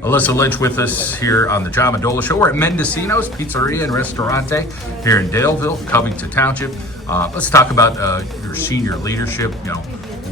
Alyssa Lynch with us here on the John Mendola Show. We're at Mendocino's Pizzeria and Ristorante here in Daleville, Covington Township. Let's talk about your senior leadership.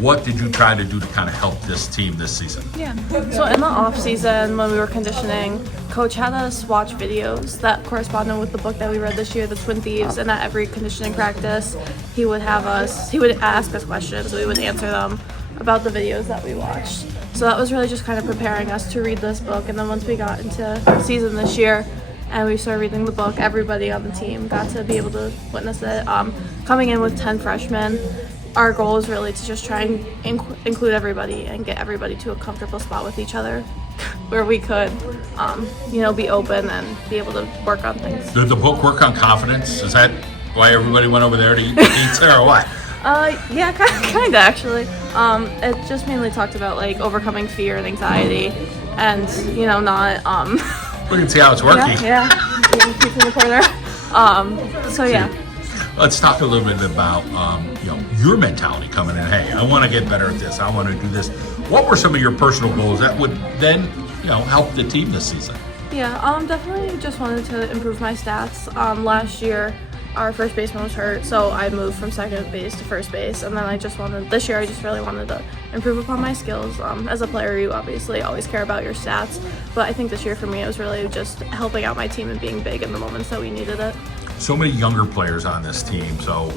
What did you try to do to kind of help this team this season? Yeah. So in the off season, when we were conditioning, Coach had us watch videos that corresponded with the book that we read this year, The Twin Thieves. And at every conditioning practice, he would ask us questions. We would answer them about the videos that we watched. So that was really just kind of preparing us to read this book. And then once we got into season this year and we started reading the book, everybody on the team got to be able to witness it. Coming in with 10 freshmen, our goal is really to just try and include everybody and get everybody to a comfortable spot with each other where we could, be open and be able to work on things. Did the book work on confidence? Is that why everybody went over there to eat pizza or what? Yeah, kind of actually. It just mainly talked about like overcoming fear and anxiety, and not. We can see how it's working. Yeah. Keep in the corner. So yeah. Let's talk a little bit about your mentality coming in. Hey, I want to get better at this. I want to do this. What were some of your personal goals that would then help the team this season? Yeah, definitely just wanted to improve my stats. Last year, our first baseman was hurt, so I moved from second base to first base, and then this year I just really wanted to improve upon my skills. As a player, you obviously always care about your stats, but I think this year for me it was really just helping out my team and being big in the moments that we needed it. So many younger players on this team, so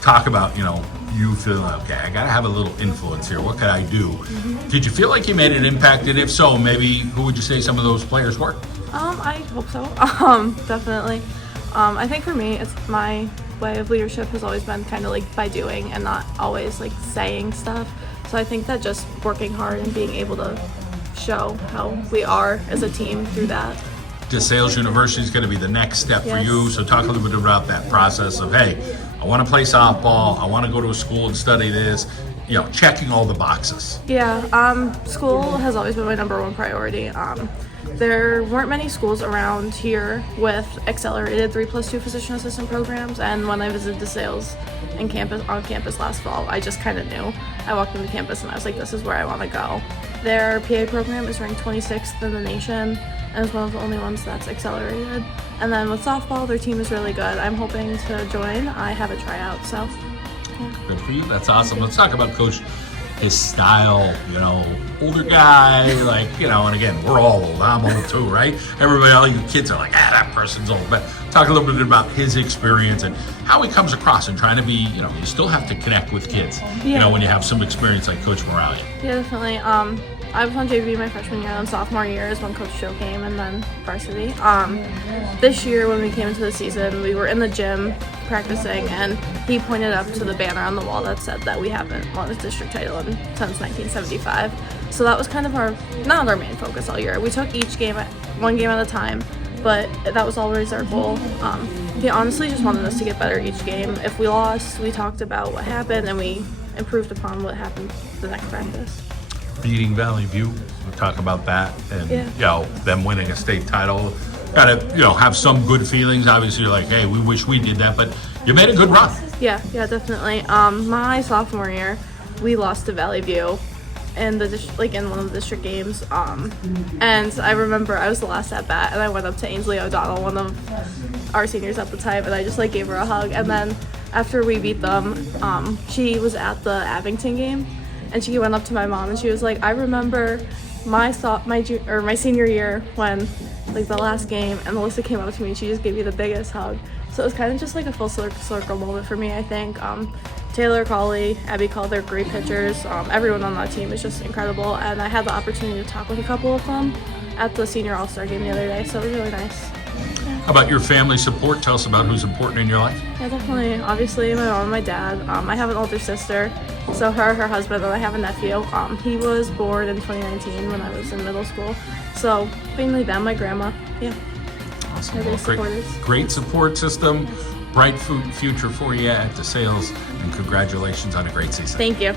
talk about, you feeling like, okay, I gotta have a little influence here. What could I do? Mm-hmm. Did you feel like you made an impact? And if so, maybe who would you say some of those players were? I hope so. Definitely. I think for me, it's my way of leadership has always been kind of like by doing and not always like saying stuff. So I think that just working hard and being able to show how we are as a team through that. DeSales University is going to be the next step for you. So talk a little bit about that process of, hey, I want to play softball. I want to go to a school and study this. Checking all the boxes. Yeah, school has always been my number one priority. There weren't many schools around here with accelerated 3+2 physician assistant programs, and when I visited DeSales on campus last fall, I just kind of knew. I walked into campus and I was like, this is where I want to go. Their PA program is ranked 26th in the nation, and it's one of the only ones that's accelerated. And then with softball, their team is really good. I'm hoping to join. I have a tryout, so. Yeah. Good for you. That's awesome. Let's talk about Coach, his style, older guy, and again, we're all old. I'm old too, right? Everybody, all you kids are like, that person's old. But talk a little bit about his experience and how he comes across and trying to be, you still have to connect with kids, when you have some experience like Coach Moralia. Yeah, definitely. I was on JV my freshman year, and sophomore year is when Coach Joe came, and then varsity. This year when we came into the season, we were in the gym practicing, and he pointed up to the banner on the wall that said that we haven't won a district title since 1975. So that was kind of not our main focus all year. We took each game one game at a time, but that was always our goal. He honestly just wanted us to get better each game. If we lost, we talked about what happened, and we improved upon what happened the next practice. Beating Valley View, we'll talk about that, and them winning a state title. Gotta have some good feelings. Obviously, you're like, hey, we wish we did that, but you made a good run. Yeah, definitely. My sophomore year, we lost to Valley View in in one of the district games. And I remember I was the last at bat, and I went up to Ainsley O'Donnell, one of our seniors at the time, and I just gave her a hug. And then after we beat them, she was at the Abington game. And she went up to my mom and she was like, I remember my senior year when the last game, and Alyssa came up to me and she just gave me the biggest hug. So it was kind of just a full circle moment for me, I think. Taylor, Colley, Abby Call, they're great pitchers. Everyone on that team is just incredible, and I had the opportunity to talk with a couple of them at the senior all-star game the other day, so it was really nice. How about your family support? Tell us about who's important in your life. Yeah, definitely. Obviously, my mom and my dad. I have an older sister, so her husband, and I have a nephew. He was born in 2019 when I was in middle school. So mainly them, my grandma. Yeah. Awesome. Well, great support system. Bright future for you at DeSales, and congratulations on a great season. Thank you.